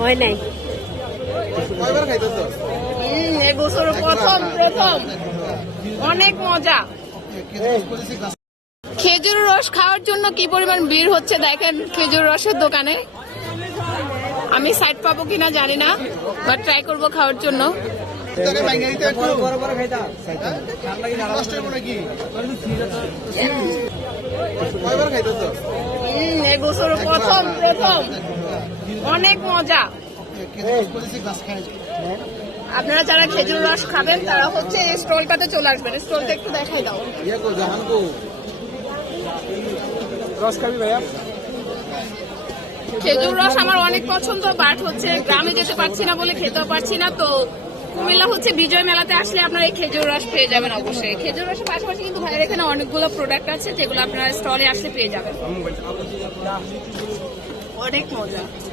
হয় নাই। এবছর প্রথম অনেক মজা। খেজুর রস খাওয়ার জন্য কি পরিমাণ ভিড় হচ্ছে দেখেন খেজুর রসের দোকানে। আমি সাইড পাবো কিনা জানি না, বাট ট্রাই করবো খাওয়ার জন্য। এবছর প্রথম অনেক মজা। আপনারা যারা খেজুর রস খাবেন তারা হচ্ছে এই স্টলটাতে চলে আসবেন। স্টলটা একটু দেখাই দাও। রস খাবি ভাইয়া? খেজুর রস আমার অনেক পছন্দ, বাট হচ্ছে গ্রামে যেতে পারছি না বলে খেতেও পারছি না। তো কুমিল্লা হচ্ছে বিজয় মেলাতে আসলে আপনারা এই খেজুর রস পেয়ে যাবেন অবশ্যই। খেজুর রসের পাশাপাশি কিন্তু ভাইয়ের এখানে অনেকগুলো প্রোডাক্ট আছে যেগুলো আপনারা স্টলে আসলে পেয়ে যাবেন। অনেক মজা।